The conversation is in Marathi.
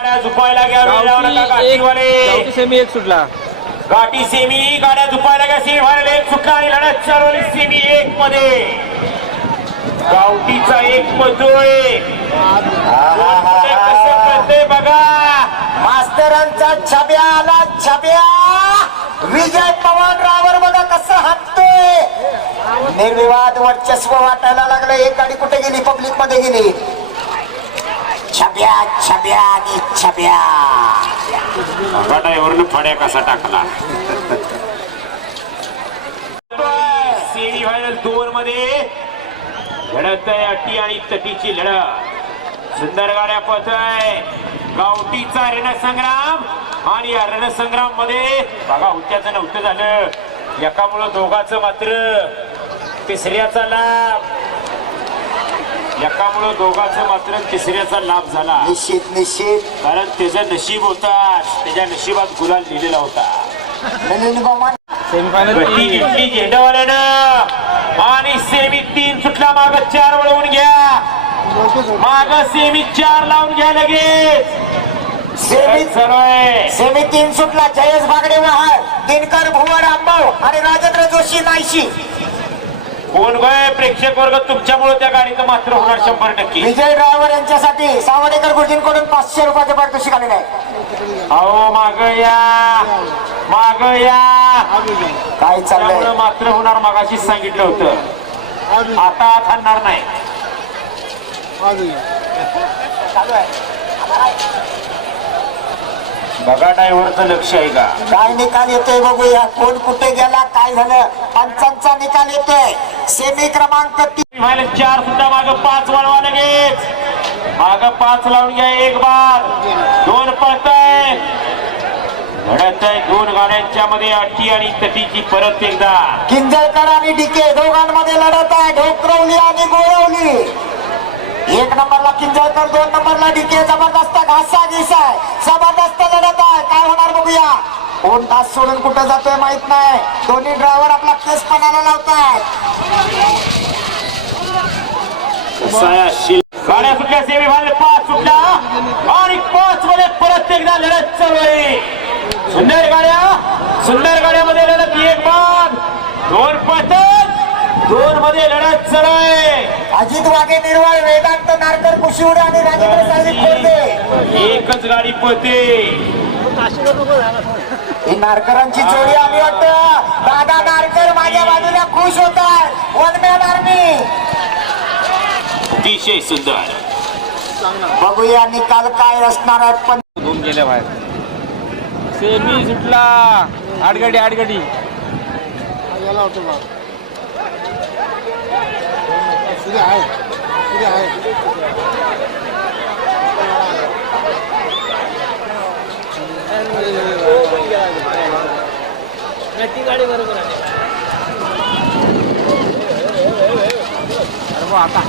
झुपायला घ्या सेमी एक सुटला. गाठी सेमी गाड्या झुपायला घ्या सेमी फायनल एक सुटला आणि लढत चालवली सेमी एक मध्ये. गावठीचा एक कसं बघा. मास्तरांचा छब्या आला छब्या विजय पवार ड्रायव्हर बघा कसं हाततोय निर्विवाद वर्चस्व वाटायला लागलं एक गाडी कुठे गेली? पब्लिकमध्ये गेली. छब्या छब्या आणि छब्या. ड्रायव्हरनं फड्या कसा टाकला? सेमी फायनल दोन मध्ये लढत आहे अटी आणि तटीची लढत. सुंदर गाड्या पथ आहे गावठीचा रणसंग्राम आणि या रणसंग्राममध्ये बघा हुत्याचं नव्हतं झालं. एकामुळं दोघाचं मात्र तिसऱ्याचा लाभ. एकामुळं दोघाचं मात्र तिसऱ्याचा लाभ झाला. निश्चित निश्चित. कारण त्याचं नशीब होता त्याच्या नशिबात गुलाल लिहिलेला होता. मिलिंद गोमान सेमीफायनल गती घेतली झेंडावाल्यानं आणि सेमी तीन सुटला. माग चार वळवून घ्या. माग सेमी चार लावून घ्या लगेच. सेमी चालू आहे सेमी तीन सुटला. जयेश बागडे वहार दिनकर भुवर आंबाव आणि राजेंद्र जोशी नाईशी. कोण गय प्रेक्षक वर्ग तुमच्यामुळे त्या गाडीचं मात्र होणार शंभर टक्के. विजय ड्रायव्हर यांच्यासाठी सावडेकर गुरुजींकडून पाचशे रुपयाचे पारितोषिक आलेलं आहे. अहो माग या. माग या. काय चाललंय? मात्र होणार मागाशीच सांगितलं होतं. आता थांबणार नाही. बघा ड्रायव्हरचं लक्ष आहे का? काय निकाल येतोय बघूया. कोण कुठे गेला काय झालं? पंचांचा निकाल येतोय. सेमी क्रमांक तीन चार सुद्धा माग पाच वळवा लगेच. माग पाच लावून घ्या एक बार. दोन पळताय. घडत आहे दोन गाड्यांच्या मध्ये अटी आणि तटीची परत एकदा. किंजळकर आणि डिके दोघांमध्ये लढत आहे. ढोकरवली आणि गोळवली एक नंबरला किंजळकर दोन नंबरला डिके जबरदस्त घासा घिस आहे जबरदस्त लढत आहे. काय होणार बघूया. कोण तास सोडून कुठं जातोय माहीत नाही. दोन्ही ड्रायव्हर आपला केस पणाला लावतायत गाड्या सुटल्या सेमी फायनल पाच सुटल्या. आणि पाच मध्ये परत एकदा लढत चालू आहे. सुंदर गाड्या सुंदर गाड्यामध्ये लढत एक बाद. दोन पतन दोन मध्ये लढत चालू आहे अजित वाघे निर्वाळ वेदांत नारकर कुशिवडे आणि राजेंद्र साहेब खोडदे एकच गाडी पळते. ही नारकरांची जोडी आली वाटतं. दादा नारकर माझ्या बाजूला खुश होत आहे वन मॅन आर्मी अतिशय सुंदर. बघूया निकाल काय असणार आहे. पण दोन गेल्या बाहेर. सेमी सुटला. आडगाडी आडगाडी. याला होतो बा सुधी आहे सुधी आहे अरे बुवा, आता